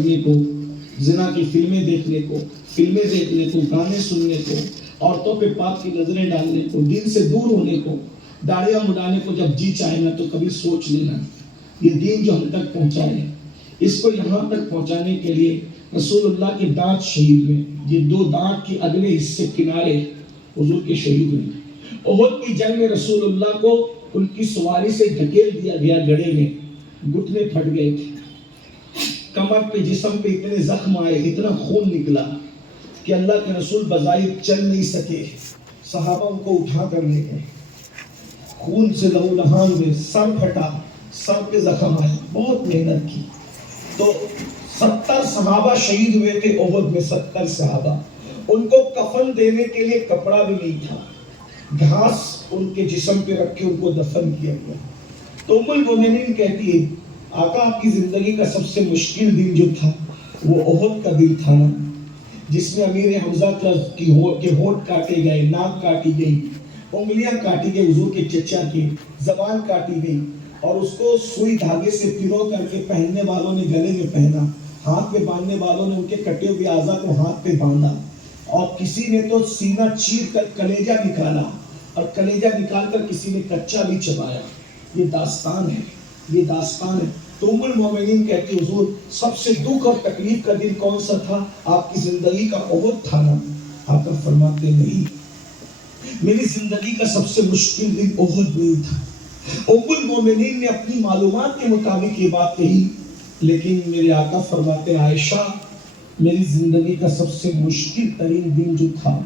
کرنے کو, زنا کی فلمیں دیکھنے کو, گانے سننے کو, عورتوں پہ پاک کی نظریں ڈالنے کو, دین سے دور ہونے کو, داڑیاں مڈانے کو جب جی چاہے نا تو کبھی سوچ لینا. یہ دین جو ہم تک پہنچائے, اس کو یہاں تک پہنچانے کے لیے رسول اللہ کے دانت شہید ہوئے. یہ 2 دانت کے اگلے حصے کنارے حضور کے شہید ہوئے. احد کی جنگ میں رسول اللہ کو ان کی سواری سے ڈھکیل دیا گیا گڑھے میں, گھٹنے پھٹ گئے تھے, کمر پہ جسم پہ اتنے زخم آئے, اتنا خون نکلا کہ اللہ کے رسول بظاہر چل نہیں سکے. صحابہ ان کو اٹھا کر لے گئے, خون سے لہو لہان ہوئے, سر پھٹا, سر پہ زخم آئے, بہت محنت کی. تو 70 صحابہ شہید ہوئے تھے احد میں, 70 صحابہ. ان کو کفن دینے کے لیے کپڑا بھی نہیں تھا, گھاس ان کے جسم پہ رکھ کے ان کو دفن کیا گیا. تو ام المومنین کہتی ہے آقا آپ کی زندگی کا سب سے مشکل دن جو تھا وہ احد کا دن تھا نا, جس میں امیر حمزہ کے ہونٹ کاٹے گئے, ناک کاٹی گئی, انگلیاں کاٹی گئی حضور کے چچا کی, زبان کاٹی گئی, اور اس کو سوئی دھاگے سے پرو کر کے پہننے والوں نے گلے میں پہنا, ہاتھ پہ باندھنے والوں نے ان کے کٹے ہوئے اعضاء کو ہاتھ پہ باندھا, اور کسی نے تو سینہ چیر کر کلیجہ نکالا, اور کلیجہ نکال کر کسی نے کچا بھی چبایا. یہ داستان ہے, یہ داستان ہے. تو ام المومنین کہتی حضور سب سے دکھ اور تکلیف کا دن کون سا تھا؟ آپ کی زندگی کا احد تھا نا. آقا فرماتے نہیں, میری زندگی کا سب سے مشکل دن احد نہیں تھا. ام المومنین نے اپنی معلومات کے مطابق یہ بات کہی, لیکن میرے آقا فرماتے عائشہ میری زندگی کا سب سے مشکل ترین دن جو تھا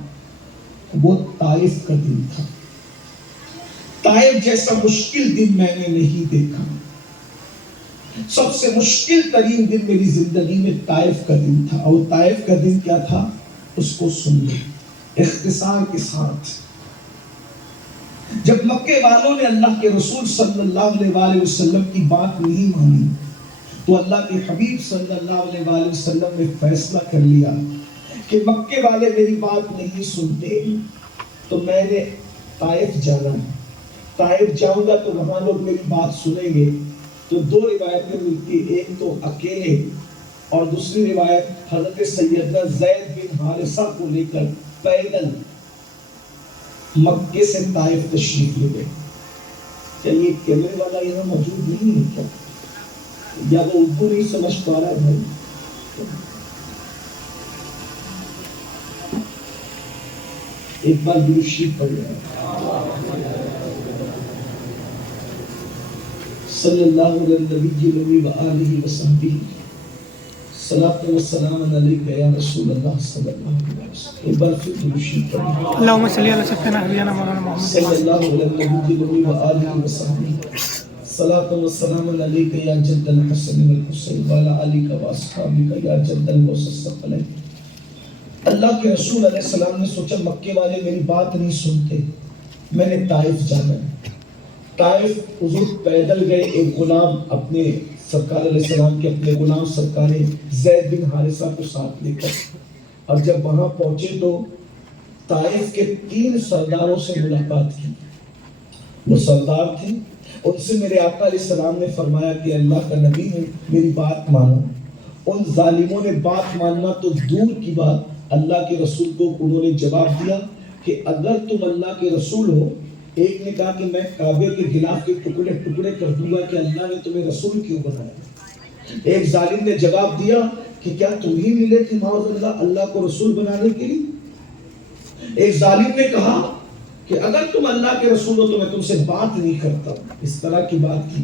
وہ طائف کا دن تھا. طائف جیسا مشکل دن میں نے نہیں دیکھا. سب سے مشکل ترین دن میری زندگی میں طائف کا دن تھا. اور طائف کا دن کیا تھا اس کو سن لیں اختصار کے ساتھ. جب مکے والوں نے اللہ کے رسول صلی اللہ علیہ وآلہ وسلم کی بات نہیں مانی تو اللہ کے حبیب صلی اللہ علیہ وآلہ وسلم نے فیصلہ کر لیا کہ مکے والے میری بات نہیں سنتے تو میں نے طائف جانا. طائف جاؤں گا تو وہاں لوگ میری بات سنیں گے. تو 2 روایتیں ملتی, ایک تو اکیلے اور دوسری روایت حضرت سیدنا زید بن حارثہ کو لے کر پیدل مکے سے طائف تشریف لے گئے. کیا یہ کیمرے والا یہاں موجود نہیں ہے کیا؟ یا وہ اردو نہیں سمجھ پا رہا ہے بھائی؟ ایک بار درود شریف پڑھ لیں. صلی اللہ علیہ نبی و آلہ وصحبہ صلاۃ و سلام علیک یا رسول اللہ صلی اللہ علیہ وسلم. ایک بار پھر درود شریف پڑھ لیں. اللہم صلی علی سیدنا حبیبنا مولانا محمد صلی اللہ علیہ نبی و آلہ وصحبہ صلاۃ و سلام علیک یا جد الحسن والحسین وعلی آلک و اصحابک یا جد الغوث الثقلین. اللہ کے رسول علیہ السلام نے سوچا مکے والے میری بات نہیں سنتے, میں نے طائف جانا ہے. طائف حضور پیدل گئے, ایک غلام اپنے سرکار علیہ السلام کے اپنے غلام سرکار زید بن حارثہ کو ساتھ لے کر, اور جب وہاں پہنچے تو طائف کے 3 سرداروں سے ملاقات کی. وہ سردار تھے, ان سے میرے آقا علیہ السلام نے فرمایا کہ اللہ کا نبی نے میری بات مانو. ان ظالموں نے بات ماننا تو دور کی بات, اللہ کے رسول کو انہوں نے جواب دیا کہ اگر تم اللہ کے رسول ہو. ایک نے کہا کہ میں کعبے کے غلاف کے ٹکڑے ٹکڑے کر دوں گا کہ اللہ نے تمہیں رسول کیوں بنایا. ایک ظالم نے جواب دیا کہ کیا تم ہی ملے تھے معاذ اللہ کو رسول بنانے کے لیے. ایک ظالم نے کہا کہ اگر تم اللہ کے رسول ہو تو میں تم سے بات نہیں کرتا. اس طرح کی بات کی.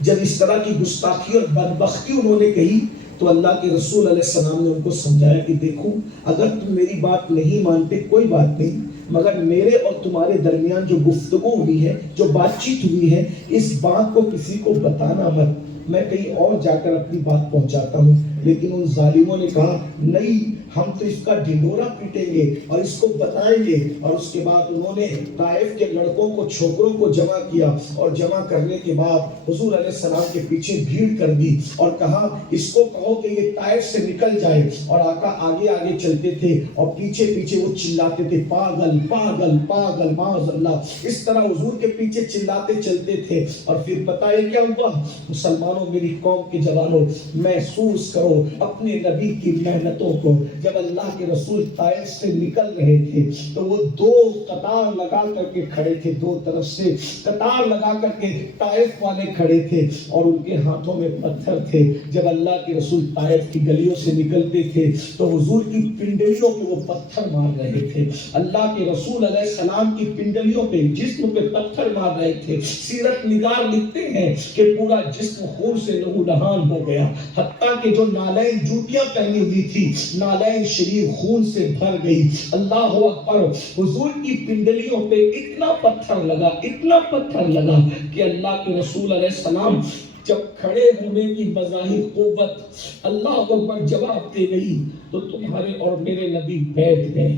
جب اس طرح کی گستاخی اور بدبختی انہوں نے کہی تو اللہ کے رسول علیہ السلام نے ان کو سمجھایا کہ دیکھو اگر تم میری بات نہیں مانتے کوئی بات نہیں, مگر میرے اور تمہارے درمیان جو گفتگو ہوئی ہے, جو بات چیت ہوئی ہے, اس بات کو کسی کو بتانا مت. میں کہیں اور جا کر اپنی بات پہنچاتا ہوں. لیکن ان ظالموں نے کہا نہیں, ہم تو اس کا ڈھنڈورا پیٹیں گے اور اس کو بتائیں گے. اور اس کے بعد انہوں نے طائف کے لڑکوں کو, چھوکروں کو جمع کیا, اور جمع کرنے کے بعد حضور علیہ السلام کے پیچھے بھیڑ کر دی اور کہا اس کو کہو کہ یہ طائف سے نکل جائے. اور آقا آگے آگے چلتے تھے اور پیچھے پیچھے وہ چلاتے تھے پاگل پاگل پاگل معاذ اللہ. اس طرح حضور کے پیچھے چلاتے چلتے تھے. اور پھر پتہ ہے کیا ہوا؟ مسلمانوں, میری قوم کے جوانوں, محسوس کرو کو, اپنے نبی کی محنتوں کو. جب اللہ کے رسول طائف سے نکل رہے تھے تو وہ دو قطار لگا کر کے کھڑے تھے, دو طرف سے قطار لگا کر کے طائف والے کھڑے تھے اور ان کے ہاتھوں میں پتھر تھے. جب اللہ کے رسول طائف کی گلیوں سے نکلتے تھے تو حضور کی پنڈلیوں پہ وہ پتھر مار رہے تھے. اللہ کے رسول علیہ السلام کی پنڈلیوں پہ, جسم پہ پتھر مار رہے تھے. سیرت نگار لکھتے ہیں کہ پورا جسم خون سے لہو لہان ہو گیا, حتیٰ کہ جو نالین جوتیاں پہنی ہوئی تھی نالین شریف خون سے بھر گئی. اللہ اکبر. حضور کی پنڈلیوں پہ اتنا پتھر لگا, اتنا پتھر لگا کہ اللہ کے رسول علیہ السلام جب کھڑے ہونے کی بظاہر قوت اللہ اکبر جواب دے گئی تو تمہارے اور میرے نبی بیٹھ گئے.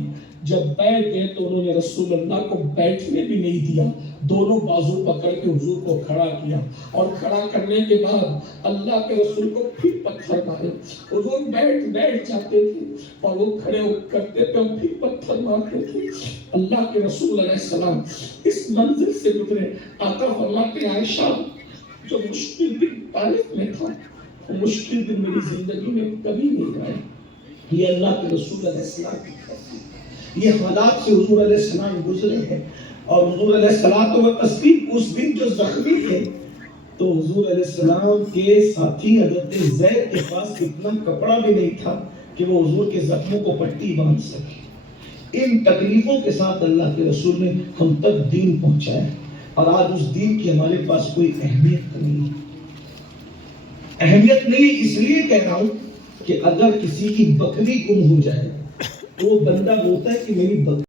جب بیٹھ گئے تو انہوں نے رسول اللہ کو بیٹھنے بھی نہیں دیا, دونوں بازو پکڑ کے حضور کو کھڑا کیا اور کھڑا کرنے کے بعد اللہ کے رسول کو پھر پتھر مارے. حضور بیٹھ جاتے تھے اور وہ کھڑے کرتے تھے اور پھر پتھر مارتے تھے. اللہ کے رسول علیہ السلام اس منظر سے گزرے. آقا فرماتے ہیں عائشہ جو مشکل دن طائف میں تھا وہ مشکل دن میری زندگی میں کبھی نہیں آیا. یہ اللہ کے رسول علیہ السلام کی خاصیت, یہ حالات سے حضور علیہ السلام گزرے ہیں. اور حضور علیہ السلام و تسلیم اس دن جو زخمی تھے تو حضور علیہ السلام کے ساتھی حضرت زید کے پاس اتنا کپڑا بھی نہیں تھا کہ وہ حضور کے زخموں کو پٹی باندھ سکے. ان تکلیفوں کے ساتھ اللہ کے رسول نے ہم تک دین پہنچایا اور آج اس دین کی ہمارے پاس کوئی اہمیت نہیں ہے. اہمیت نہیں اس لیے کہہ رہا ہوں کہ اگر کسی کی بکری گم ہو جائے تو وہ بندہ بولتا ہے کہ میری بکری